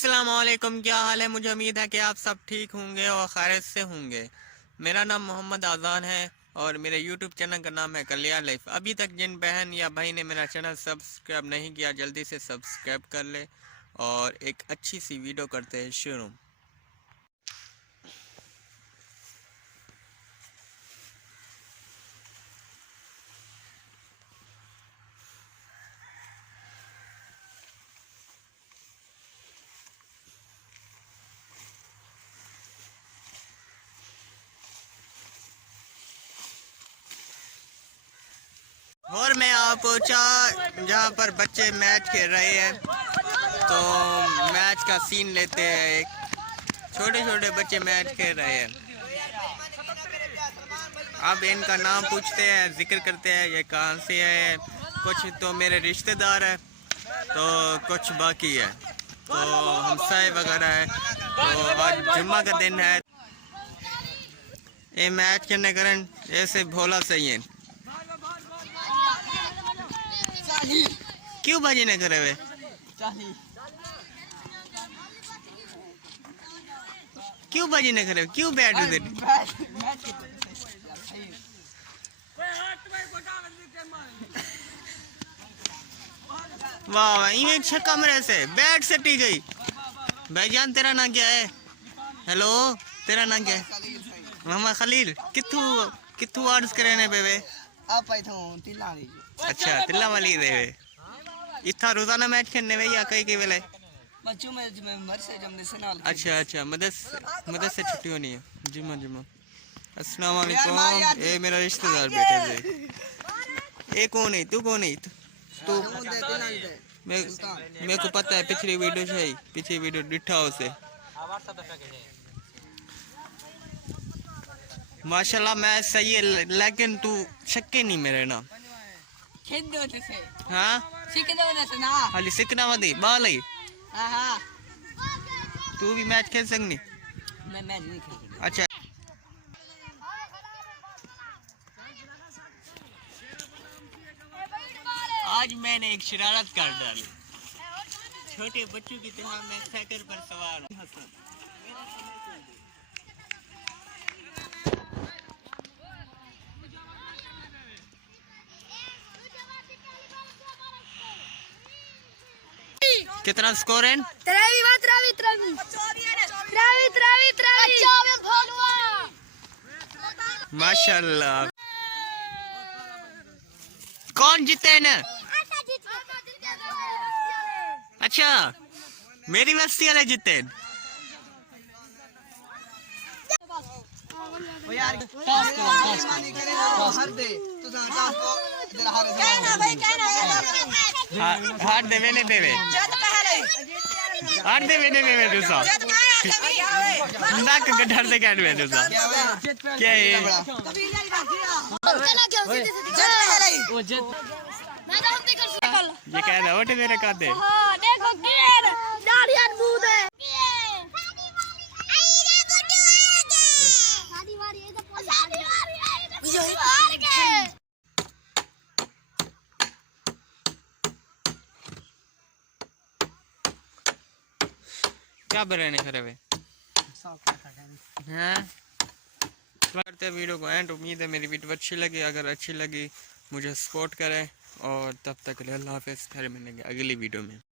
अस्सलामुअलैकुम, क्या हाल है। मुझे उम्मीद है कि आप सब ठीक होंगे और खैरियत से होंगे। मेरा नाम मोहम्मद आज़ान है और मेरे यूट्यूब चैनल का नाम है कलिया लाइफ। अभी तक जिन बहन या भाई ने मेरा चैनल सब्सक्राइब नहीं किया, जल्दी से सब्सक्राइब कर ले और एक अच्छी सी वीडियो करते हैं शुरू। और मैं आ पहुँचा जहाँ पर बच्चे मैच खेल रहे हैं, तो मैच का सीन लेते हैं। एक छोटे छोटे बच्चे मैच खेल रहे हैं। अब इनका नाम पूछते हैं, जिक्र करते हैं ये कहाँ से है। कुछ तो मेरे रिश्तेदार हैं, तो कुछ बाकी है, तो हमसाए वगैरह है। तो आज जुम्मा का दिन है, ये मैच खेलने कारण ऐसे भोला सही है। क्यों बाजी नहीं करे हुए? क्यों बाजी नहीं करे? क्यों बैठ उधर? वाह वाह, ये छक्का मेरे से बैट से टी गई। भाईजान तेरा नाम क्या है? हेलो, तेरा नाम क्या है? मोहम्मद खलील। कित्थू कित्थू आर्ट्स करे ने बेबे? अच्छा, तिल्ला वाली देवे। इतना रोजाना मैच खेलने में या कई वेले? अच्छा अच्छा, मदद से छुट्टी होनी है। जिम्मा जिम्मा। अस्सलाम वालेकुम। ये मेरा रिश्तेदार बैठे थे। ये कौन है? तू कौन है? तू मेरे को पता है, पिछली वीडियो से ही पिछली वीडियो डिठा उसे। माशाल्लाह मैं सही है, लेकिन तू शक्के नहीं मेरे ना। हाँ हाली सिकना मदी बाल ही। तू भी मैच खेल सकनी? मैं मैच नहीं खेल। अच्छा, आज मैंने एक शरारत कर डाली। छोटे बच्चों की तरह मैं साइकिल पर सवार हूँ। कितना स्कोर है? माशाल्लाह। कौन जीते न? अच्छा, मेरी बस्ती वाले जीते। हार दे मैंने देवे, हार दे मैंने देवे दूसरा नाक गड्ढा से काट में दूसरा क्या है? ये कह रहा वोट मेरे का दे। देखो दाढ़ियां बूद है। क्या बने खरे हुए हैं? करते वीडियो को एंड। उम्मीद है मेरी वीडियो अच्छी लगी। अगर अच्छी लगी मुझे सपोर्ट करें और तब तक अल्लाह हाफ़िज़। फिर मिलेंगे अगली वीडियो में।